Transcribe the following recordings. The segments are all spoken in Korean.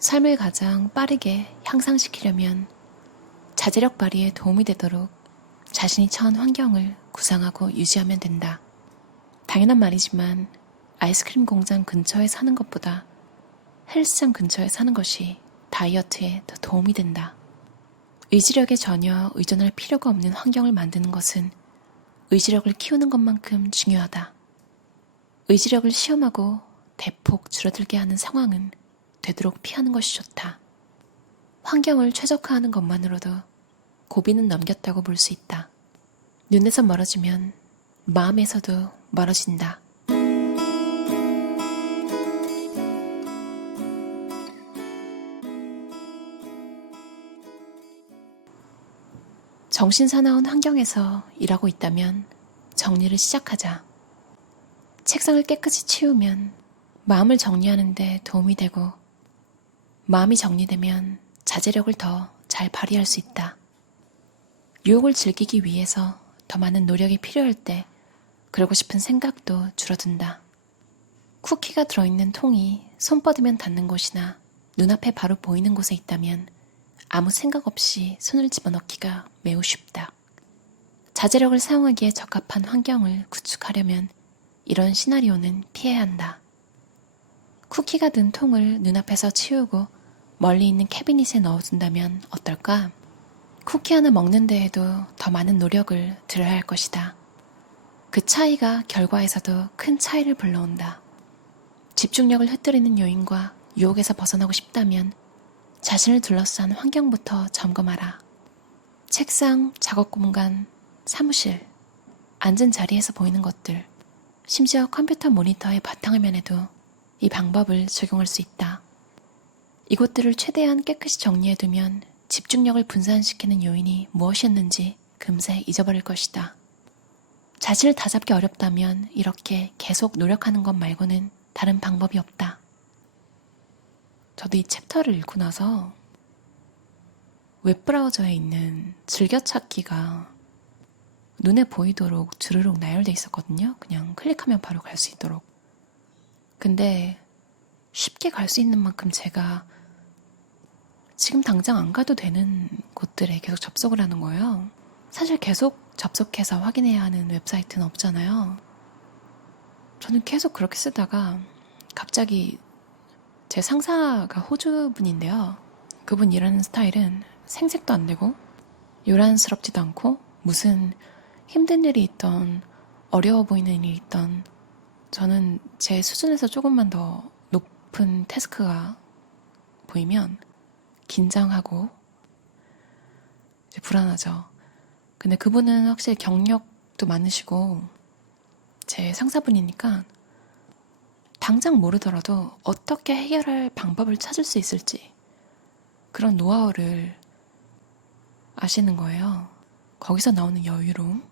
삶을 가장 빠르게 향상시키려면 자제력 발휘에 도움이 되도록 자신이 처한 환경을 구상하고 유지하면 된다. 당연한 말이지만 아이스크림 공장 근처에 사는 것보다 헬스장 근처에 사는 것이 다이어트에 더 도움이 된다. 의지력에 전혀 의존할 필요가 없는 환경을 만드는 것은 의지력을 키우는 것만큼 중요하다. 의지력을 시험하고 대폭 줄어들게 하는 상황은 되도록 피하는 것이 좋다. 환경을 최적화하는 것만으로도 고비는 넘겼다고 볼 수 있다. 눈에서 멀어지면 마음에서도 멀어진다. 정신사나운 환경에서 일하고 있다면 정리를 시작하자. 책상을 깨끗이 치우면 마음을 정리하는 데 도움이 되고, 마음이 정리되면 자제력을 더 잘 발휘할 수 있다. 유혹을 즐기기 위해서 더 많은 노력이 필요할 때 그러고 싶은 생각도 줄어든다. 쿠키가 들어있는 통이 손 뻗으면 닿는 곳이나 눈앞에 바로 보이는 곳에 있다면 아무 생각 없이 손을 집어넣기가 매우 쉽다. 자제력을 사용하기에 적합한 환경을 구축하려면 이런 시나리오는 피해야 한다. 쿠키가 든 통을 눈앞에서 치우고 멀리 있는 캐비닛에 넣어둔다면 어떨까? 쿠키 하나 먹는 데에도 더 많은 노력을 들여야 할 것이다. 그 차이가 결과에서도 큰 차이를 불러온다. 집중력을 흩뜨리는 요인과 유혹에서 벗어나고 싶다면 자신을 둘러싼 환경부터 점검하라. 책상, 작업 공간, 사무실, 앉은 자리에서 보이는 것들, 심지어 컴퓨터 모니터의 바탕화면에도 이 방법을 적용할 수 있다. 이곳들을 최대한 깨끗이 정리해두면 집중력을 분산시키는 요인이 무엇이었는지 금세 잊어버릴 것이다. 자신을 다잡기 어렵다면 이렇게 계속 노력하는 것 말고는 다른 방법이 없다. 저도 이 챕터를 읽고 나서 웹브라우저에 있는 즐겨찾기가 눈에 보이도록 주르륵 나열돼 있었거든요. 그냥 클릭하면 바로 갈 수 있도록. 근데 쉽게 갈 수 있는 만큼 제가 지금 당장 안 가도 되는 곳들에 계속 접속을 하는 거예요. 사실 계속 접속해서 확인해야 하는 웹사이트는 없잖아요. 저는 계속 그렇게 쓰다가 갑자기 제 상사가 호주 분인데요. 그분 일하는 스타일은 생색도 안 내고 요란스럽지도 않고 무슨 힘든 일이 있던 어려워 보이는 일이 있던 저는 제 수준에서 조금만 더 높은 태스크가 보이면 긴장하고 이제 불안하죠. 근데 그분은 확실히 경력도 많으시고 제 상사분이니까 당장 모르더라도 어떻게 해결할 방법을 찾을 수 있을지 그런 노하우를 아시는 거예요. 거기서 나오는 여유로움.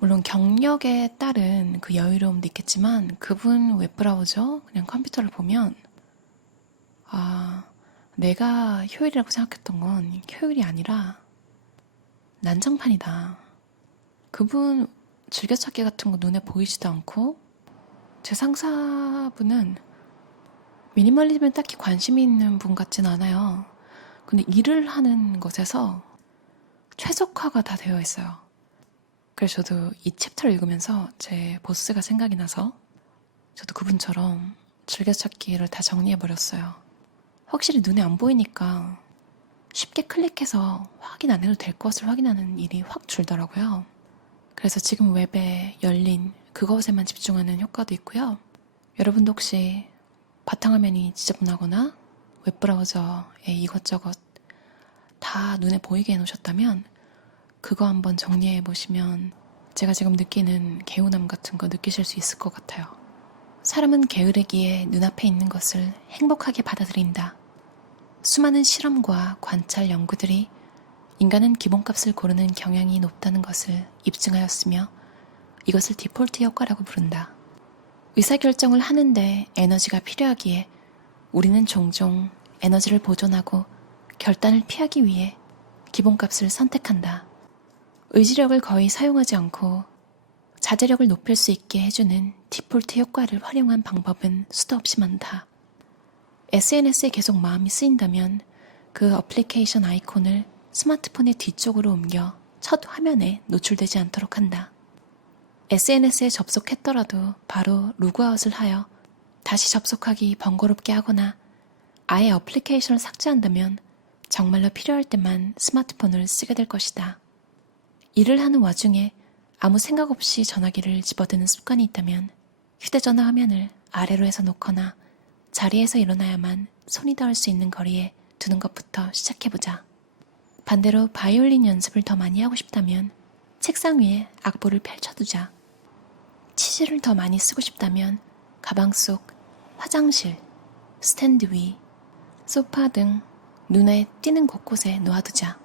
물론 경력에 따른 그 여유로움도 있겠지만 그분 웹브라우저 그냥 컴퓨터를 보면 내가 효율이라고 생각했던 건 효율이 아니라 난장판이다. 그분 즐겨찾기 같은 거 눈에 보이지도 않고 제 상사분은 미니멀리즘에 딱히 관심이 있는 분 같진 않아요. 근데 일을 하는 것에서 최적화가 다 되어 있어요. 그래서 저도 이 챕터를 읽으면서 제 보스가 생각이 나서 저도 그분처럼 즐겨찾기를 다 정리해버렸어요. 확실히 눈에 안 보이니까 쉽게 클릭해서 확인 안 해도 될 것을 확인하는 일이 확 줄더라고요. 그래서 지금 웹에 열린 그것에만 집중하는 효과도 있고요. 여러분도 혹시 바탕화면이 지저분하거나 웹브라우저에 이것저것 다 눈에 보이게 해놓으셨다면 그거 한번 정리해보시면 제가 지금 느끼는 개운함 같은 거 느끼실 수 있을 것 같아요. 사람은 게으르기에 눈앞에 있는 것을 행복하게 받아들인다. 수많은 실험과 관찰 연구들이 인간은 기본값을 고르는 경향이 높다는 것을 입증하였으며 이것을 디폴트 효과라고 부른다. 의사결정을 하는데 에너지가 필요하기에 우리는 종종 에너지를 보존하고 결단을 피하기 위해 기본값을 선택한다. 의지력을 거의 사용하지 않고 자제력을 높일 수 있게 해주는 디폴트 효과를 활용한 방법은 수도 없이 많다. SNS에 계속 마음이 쓰인다면 그 어플리케이션 아이콘을 스마트폰의 뒤쪽으로 옮겨 첫 화면에 노출되지 않도록 한다. SNS에 접속했더라도 바로 로그아웃을 하여 다시 접속하기 번거롭게 하거나 아예 어플리케이션을 삭제한다면 정말로 필요할 때만 스마트폰을 쓰게 될 것이다. 일을 하는 와중에 아무 생각 없이 전화기를 집어드는 습관이 있다면 휴대전화 화면을 아래로 해서 놓거나 자리에서 일어나야만 손이 닿을 수 있는 거리에 두는 것부터 시작해보자. 반대로 바이올린 연습을 더 많이 하고 싶다면 책상 위에 악보를 펼쳐두자. 치즈를 더 많이 쓰고 싶다면 가방 속, 화장실, 스탠드 위, 소파 등 눈에 띄는 곳곳에 놓아두자.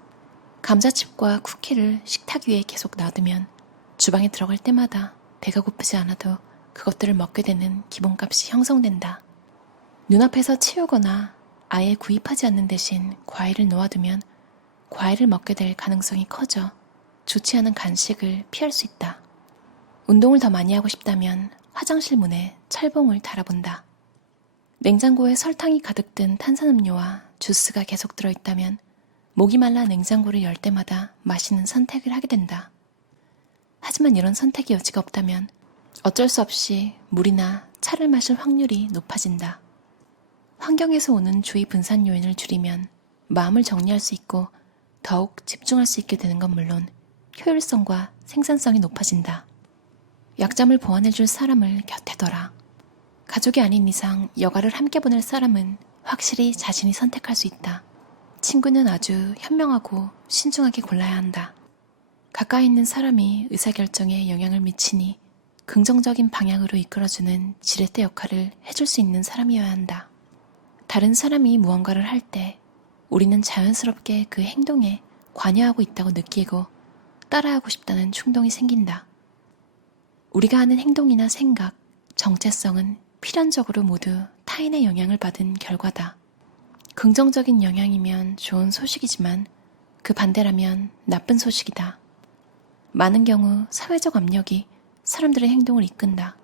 감자칩과 쿠키를 식탁 위에 계속 놔두면 주방에 들어갈 때마다 배가 고프지 않아도 그것들을 먹게 되는 기본값이 형성된다. 눈앞에서 치우거나 아예 구입하지 않는 대신 과일을 놓아두면 과일을 먹게 될 가능성이 커져 좋지 않은 간식을 피할 수 있다. 운동을 더 많이 하고 싶다면 화장실 문에 철봉을 달아본다. 냉장고에 설탕이 가득 든 탄산음료와 주스가 계속 들어있다면 목이 말라 냉장고를 열 때마다 마시는 선택을 하게 된다. 하지만 이런 선택의 여지가 없다면 어쩔 수 없이 물이나 차를 마실 확률이 높아진다. 환경에서 오는 주의 분산 요인을 줄이면 마음을 정리할 수 있고 더욱 집중할 수 있게 되는 건 물론 효율성과 생산성이 높아진다. 약점을 보완해줄 사람을 곁에 둬라. 가족이 아닌 이상 여가를 함께 보낼 사람은 확실히 자신이 선택할 수 있다. 친구는 아주 현명하고 신중하게 골라야 한다. 가까이 있는 사람이 의사결정에 영향을 미치니 긍정적인 방향으로 이끌어주는 지렛대 역할을 해줄 수 있는 사람이어야 한다. 다른 사람이 무언가를 할 때 우리는 자연스럽게 그 행동에 관여하고 있다고 느끼고 따라하고 싶다는 충동이 생긴다. 우리가 하는 행동이나 생각, 정체성은 필연적으로 모두 타인의 영향을 받은 결과다. 긍정적인 영향이면 좋은 소식이지만 그 반대라면 나쁜 소식이다. 많은 경우 사회적 압력이 사람들의 행동을 이끈다.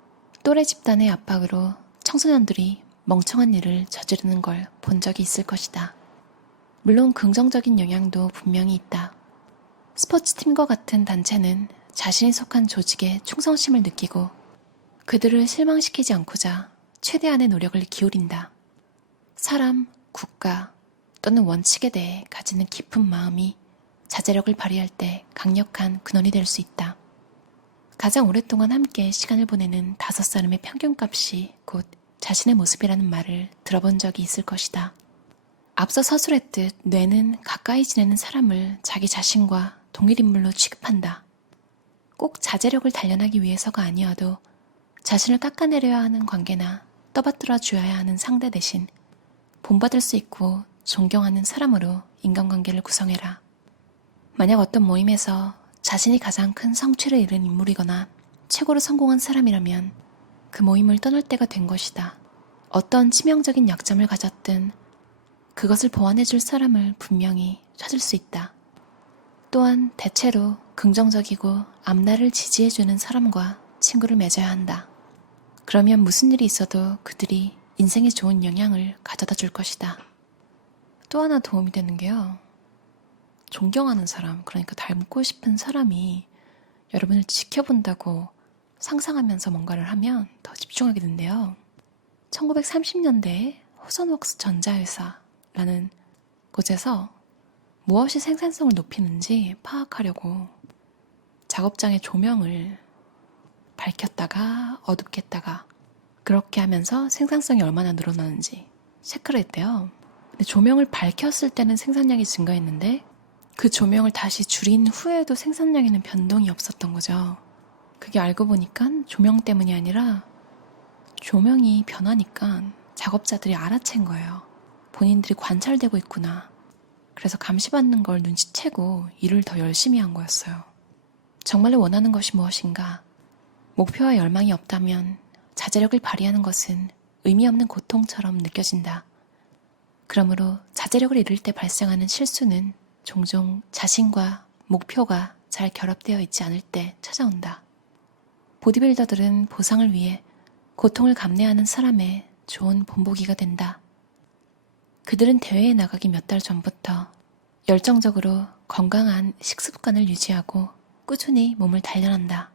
또래 집단의 압박으로 청소년들이 멍청한 일을 저지르는 걸 본 적이 있을 것이다. 물론 긍정적인 영향도 분명히 있다. 스포츠팀과 같은 단체는 자신이 속한 조직에 충성심을 느끼고 그들을 실망시키지 않고자 최대한의 노력을 기울인다. 사람, 국가 또는 원칙에 대해 가지는 깊은 마음이 자제력을 발휘할 때 강력한 근원이 될 수 있다. 가장 오랫동안 함께 시간을 보내는 5사람의 평균값이 곧 자신의 모습이라는 말을 들어본 적이 있을 것이다. 앞서 서술했듯 뇌는 가까이 지내는 사람을 자기 자신과 동일 인물로 취급한다. 꼭 자제력을 단련하기 위해서가 아니어도 자신을 깎아내려야 하는 관계나 떠받들어 주어야 하는 상대 대신 본받을 수 있고 존경하는 사람으로 인간관계를 구성해라. 만약 어떤 모임에서 자신이 가장 큰 성취를 이룬 인물이거나 최고로 성공한 사람이라면 그 모임을 떠날 때가 된 것이다. 어떤 치명적인 약점을 가졌든 그것을 보완해줄 사람을 분명히 찾을 수 있다. 또한 대체로 긍정적이고 앞날을 지지해주는 사람과 친구를 맺어야 한다. 그러면 무슨 일이 있어도 그들이 인생에 좋은 영향을 가져다 줄 것이다. 또 하나 도움이 되는 게요. 존경하는 사람, 그러니까 닮고 싶은 사람이 여러분을 지켜본다고 상상하면서 뭔가를 하면 더 집중하게 된대요. 1930년대에 호선웍스 전자회사라는 곳에서 무엇이 생산성을 높이는지 파악하려고 작업장의 조명을 밝혔다가 어둡게 했다가 그렇게 하면서 생산성이 얼마나 늘어나는지 체크를 했대요. 근데 조명을 밝혔을 때는 생산량이 증가했는데 그 조명을 다시 줄인 후에도 생산량에는 변동이 없었던 거죠. 그게 알고 보니까 조명 때문이 아니라 조명이 변하니까 작업자들이 알아챈 거예요. 본인들이 관찰되고 있구나. 그래서 감시받는 걸 눈치채고 일을 더 열심히 한 거였어요. 정말로 원하는 것이 무엇인가? 목표와 열망이 없다면 자제력을 발휘하는 것은 의미 없는 고통처럼 느껴진다. 그러므로 자제력을 잃을 때 발생하는 실수는 종종 자신과 목표가 잘 결합되어 있지 않을 때 찾아온다. 보디빌더들은 보상을 위해 고통을 감내하는 사람의 좋은 본보기가 된다. 그들은 대회에 나가기 몇 달 전부터 열정적으로 건강한 식습관을 유지하고 꾸준히 몸을 단련한다.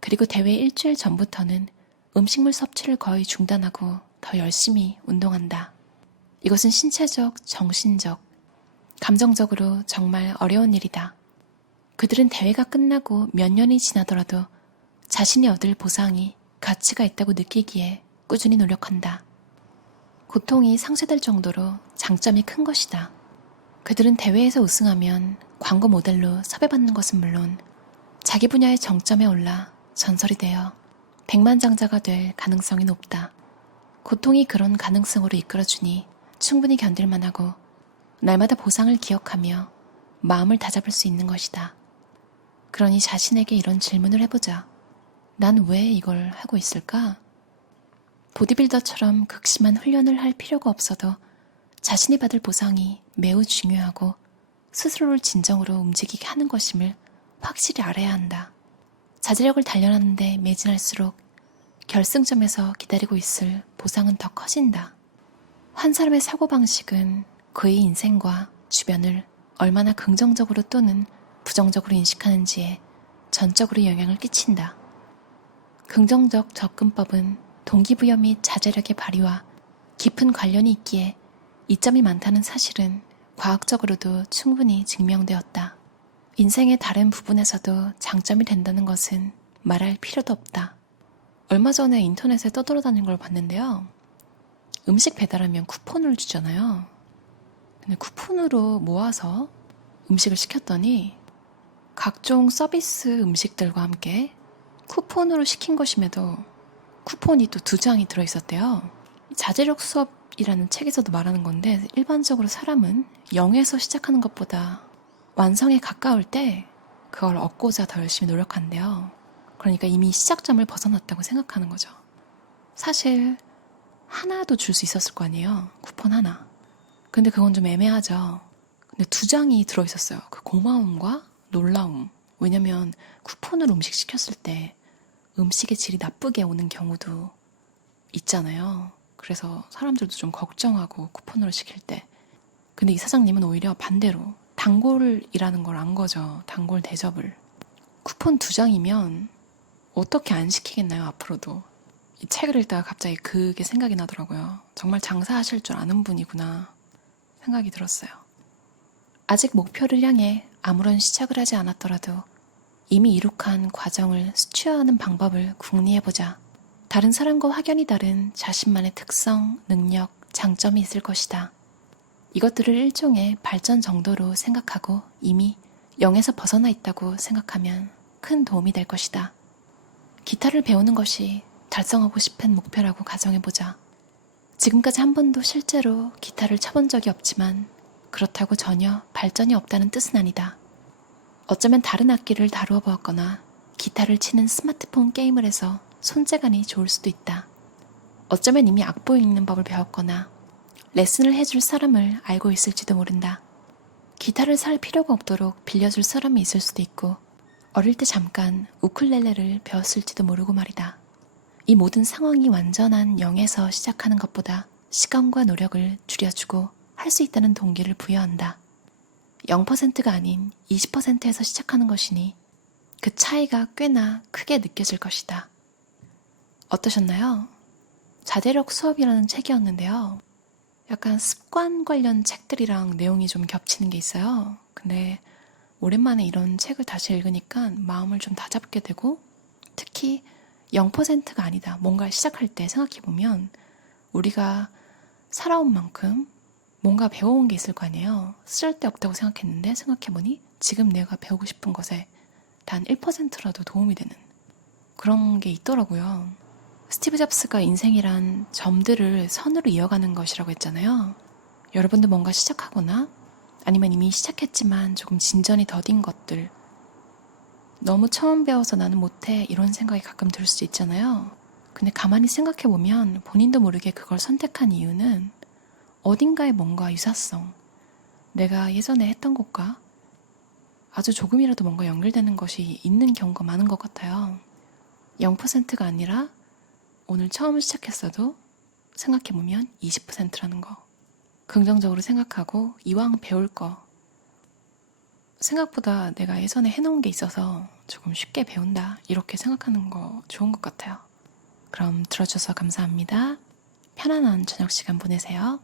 그리고 대회 일주일 전부터는 음식물 섭취를 거의 중단하고 더 열심히 운동한다. 이것은 신체적, 정신적, 감정적으로 정말 어려운 일이다. 그들은 대회가 끝나고 몇 년이 지나더라도 자신이 얻을 보상이 가치가 있다고 느끼기에 꾸준히 노력한다. 고통이 상쇄될 정도로 장점이 큰 것이다. 그들은 대회에서 우승하면 광고 모델로 섭외받는 것은 물론 자기 분야의 정점에 올라 전설이 되어 백만장자가 될 가능성이 높다. 고통이 그런 가능성으로 이끌어주니 충분히 견딜만하고 날마다 보상을 기억하며 마음을 다잡을 수 있는 것이다. 그러니 자신에게 이런 질문을 해보자. 난 왜 이걸 하고 있을까? 보디빌더처럼 극심한 훈련을 할 필요가 없어도 자신이 받을 보상이 매우 중요하고 스스로를 진정으로 움직이게 하는 것임을 확실히 알아야 한다. 자제력을 단련하는데 매진할수록 결승점에서 기다리고 있을 보상은 더 커진다. 한 사람의 사고방식은 그의 인생과 주변을 얼마나 긍정적으로 또는 부정적으로 인식하는지에 전적으로 영향을 끼친다. 긍정적 접근법은 동기부여 및 자제력의 발휘와 깊은 관련이 있기에 이점이 많다는 사실은 과학적으로도 충분히 증명되었다. 인생의 다른 부분에서도 장점이 된다는 것은 말할 필요도 없다. 얼마 전에 인터넷에 떠돌아다닌 걸 봤는데요. 음식 배달하면 쿠폰을 주잖아요. 근데 쿠폰으로 모아서 음식을 시켰더니 각종 서비스 음식들과 함께 쿠폰으로 시킨 것임에도 쿠폰이 또 2장이 들어있었대요. 자제력 수업이라는 책에서도 말하는 건데 일반적으로 사람은 0에서 시작하는 것보다 완성에 가까울 때 그걸 얻고자 더 열심히 노력한대요. 그러니까 이미 시작점을 벗어났다고 생각하는 거죠. 사실 하나도 줄 수 있었을 거 아니에요. 쿠폰 하나. 근데 그건 좀 애매하죠. 근데 2장이 들어있었어요. 그 고마움과 놀라움. 왜냐면 쿠폰으로 음식 시켰을 때 음식의 질이 나쁘게 오는 경우도 있잖아요. 그래서 사람들도 좀 걱정하고 쿠폰으로 시킬 때. 근데 이 사장님은 오히려 반대로 단골이라는 걸 안 거죠. 단골 대접을. 쿠폰 2장이면 어떻게 안 시키겠나요, 앞으로도. 이 책을 읽다가 갑자기 그게 생각이 나더라고요. 정말 장사하실 줄 아는 분이구나 생각이 들었어요. 아직 목표를 향해 아무런 시작을 하지 않았더라도 이미 이룩한 과정을 수취화하는 방법을 궁리해보자. 다른 사람과 확연히 다른 자신만의 특성, 능력, 장점이 있을 것이다. 이것들을 일종의 발전 정도로 생각하고 이미 0에서 벗어나 있다고 생각하면 큰 도움이 될 것이다. 기타를 배우는 것이 달성하고 싶은 목표라고 가정해보자. 지금까지 한 번도 실제로 기타를 쳐본 적이 없지만 그렇다고 전혀 발전이 없다는 뜻은 아니다. 어쩌면 다른 악기를 다루어 보았거나 기타를 치는 스마트폰 게임을 해서 손재간이 좋을 수도 있다. 어쩌면 이미 악보 읽는 법을 배웠거나 레슨을 해줄 사람을 알고 있을지도 모른다. 기타를 살 필요가 없도록 빌려줄 사람이 있을 수도 있고 어릴 때 잠깐 우쿨렐레를 배웠을지도 모르고 말이다. 이 모든 상황이 완전한 0에서 시작하는 것보다 시간과 노력을 줄여주고 할 수 있다는 동기를 부여한다. 0%가 아닌 20%에서 시작하는 것이니 그 차이가 꽤나 크게 느껴질 것이다. 어떠셨나요? 자제력 수업이라는 책이었는데요. 약간 습관 관련 책들이랑 내용이 좀 겹치는 게 있어요. 근데 오랜만에 이런 책을 다시 읽으니까 마음을 좀 다잡게 되고 특히 0%가 아니다. 뭔가를 시작할 때 생각해보면 우리가 살아온 만큼 뭔가 배워온 게 있을 거 아니에요. 쓸데없다고 생각했는데 생각해보니 지금 내가 배우고 싶은 것에 단 1%라도 도움이 되는 그런 게 있더라고요. 스티브 잡스가 인생이란 점들을 선으로 이어가는 것이라고 했잖아요. 여러분도 뭔가 시작하거나 아니면 이미 시작했지만 조금 진전이 더딘 것들 너무 처음 배워서 나는 못해 이런 생각이 가끔 들 수 있잖아요. 근데 가만히 생각해보면 본인도 모르게 그걸 선택한 이유는 어딘가에 뭔가 유사성, 내가 예전에 했던 것과 아주 조금이라도 뭔가 연결되는 것이 있는 경우가 많은 것 같아요. 0%가 아니라 오늘 처음 시작했어도 생각해보면 20%라는 거. 긍정적으로 생각하고 이왕 배울 거 생각보다 내가 예전에 해놓은 게 있어서 조금 쉽게 배운다 이렇게 생각하는 거 좋은 것 같아요. 그럼 들어줘서 감사합니다. 편안한 저녁 시간 보내세요.